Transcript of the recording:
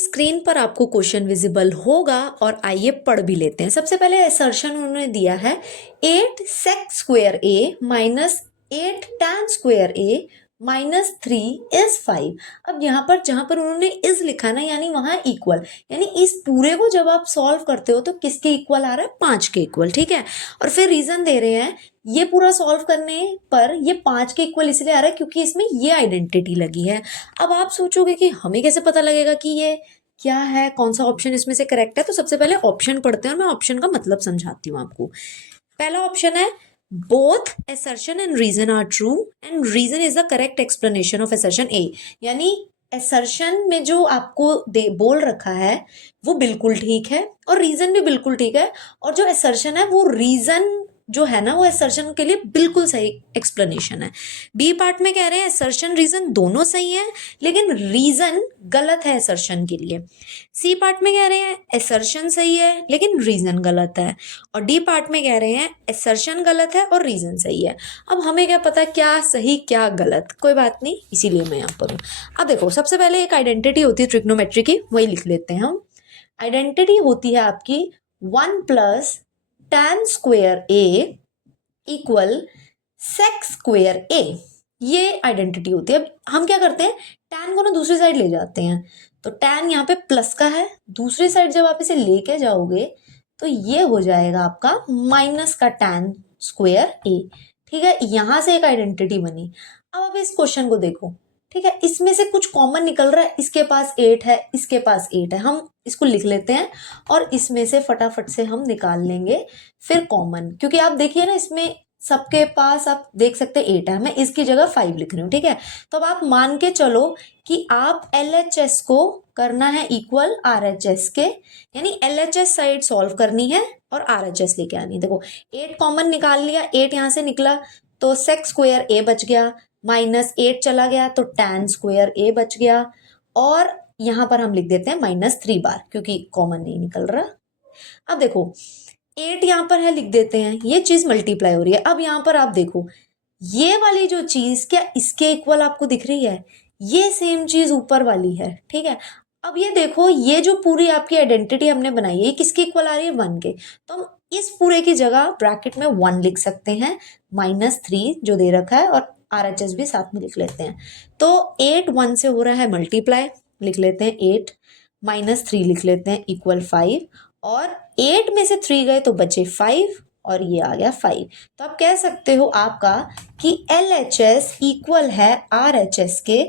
Screen पर आपको question visible होगा और आइए पढ़ भी लेते हैं। सबसे पहले असर्शन उन्होंने दिया है 8 sec square a minus 8 tan square a minus 3 is 5। अब यहाँ पर जहां पर उन्होंने इज लिखा ना, यानी वहां इक्वल, यानी इस पूरे को जब आप सॉल्व करते हो तो किसके इक्वल आ रहा है? 5 के इक्वल। ठीक है, और फिर रीजन दे रहे हैं ये पूरा सॉल्व करने पर ये 5 के इक्वल इसलिए आ रहा है क्योंकि इसमें ये आइडेंटिटी लगी है। अब आप सोचोगे कि हमें कैसे पता लगेगा कि ये क्या है, कौन सा ऑप्शन इसमें से करेक्ट है। तो सबसे पहले ऑप्शन पढ़ते हैं और मैं ऑप्शन का मतलब समझाती हूँ आपको। पहला ऑप्शन है both assertion and reason are true and reason is the correct explanation of assertion A। यानी assertion में जो आपको बोल रखा है वो बिल्कुल ठीक है और रीजन भी बिल्कुल ठीक है, और जो assertion है वो रीजन जो है ना वो assertion के लिए बिल्कुल सही एक्सप्लेनेशन है। बी पार्ट में कह रहे हैं assertion रीजन दोनों सही है लेकिन रीजन गलत है assertion के लिए। सी पार्ट में कह रहे हैं assertion सही है लेकिन रीजन गलत है, और डी पार्ट में कह रहे हैं assertion गलत है और रीजन सही है। अब हमें क्या पता क्या सही क्या गलत, कोई बात नहीं, इसीलिए मैं यहाँ पर हूँ। अब देखो, सबसे पहले एक आइडेंटिटी होती है ट्रिग्नोमेट्री की, वही लिख लेते हैं हम। आइडेंटिटी होती है आपकी 1 plus tan square a equal sec square a। ये आइडेंटिटी होती है। अब हम क्या करते हैं, tan को ना दूसरी साइड ले जाते हैं, तो tan यहाँ पे प्लस का है, दूसरी साइड जब आप इसे लेके जाओगे तो ये हो जाएगा आपका माइनस का tan स्क्वेयर a। ठीक है, यहां से एक आइडेंटिटी बनी। अब आप इस क्वेश्चन को देखो, ठीक है, इसमें से कुछ कॉमन निकल रहा है, इसके पास 8 है, इसके पास 8 है, हम इसको लिख लेते हैं और इसमें से फटाफट से हम निकाल लेंगे फिर कॉमन, क्योंकि आप देखिए ना इसमें सबके पास आप देख सकते हैं 8 है, मैं इसकी जगह 5 लिख रही हूँ। ठीक है, तो अब आप मान के चलो कि आप LHS को करना है इक्वल RHS के, यानी LHS साइड सॉल्व करनी है और RHS लेके आनी है। देखो 8 कॉमन निकाल लिया, 8 यहाँ से निकला तो sec स्क्वायर a बच गया, माइनस 8 चला गया तो tan स्क्वायर a बच गया, और यहाँ पर हम लिख देते हैं -3 बार क्योंकि कॉमन नहीं निकल रहा। अब देखो 8 यहाँ पर है, लिख देते हैं, ये चीज मल्टीप्लाई हो रही है। अब यहाँ पर आप देखो ये वाली जो चीज क्या इसके इक्वल आपको दिख रही है? ये सेम चीज ऊपर वाली है। ठीक है, अब ये देखो ये जो पूरी आपकी आइडेंटिटी हमने बनाई है ये किसके इक्वल आ रही है? 1 के। तो हम इस पूरे की जगह ब्रैकेट में 1 लिख सकते हैं, -3 जो दे रखा है, और RHS भी साथ में लिख लेते हैं। तो 8 1 से हो रहा है मल्टीप्लाई, लिख लेते हैं 8, -3 लिख लेते हैं इक्वल 5, और 8 में से 3 गए तो बचे 5 और ये आ गया 5। तो आप कह सकते हो आपका कि LHS इक्वल है RHS के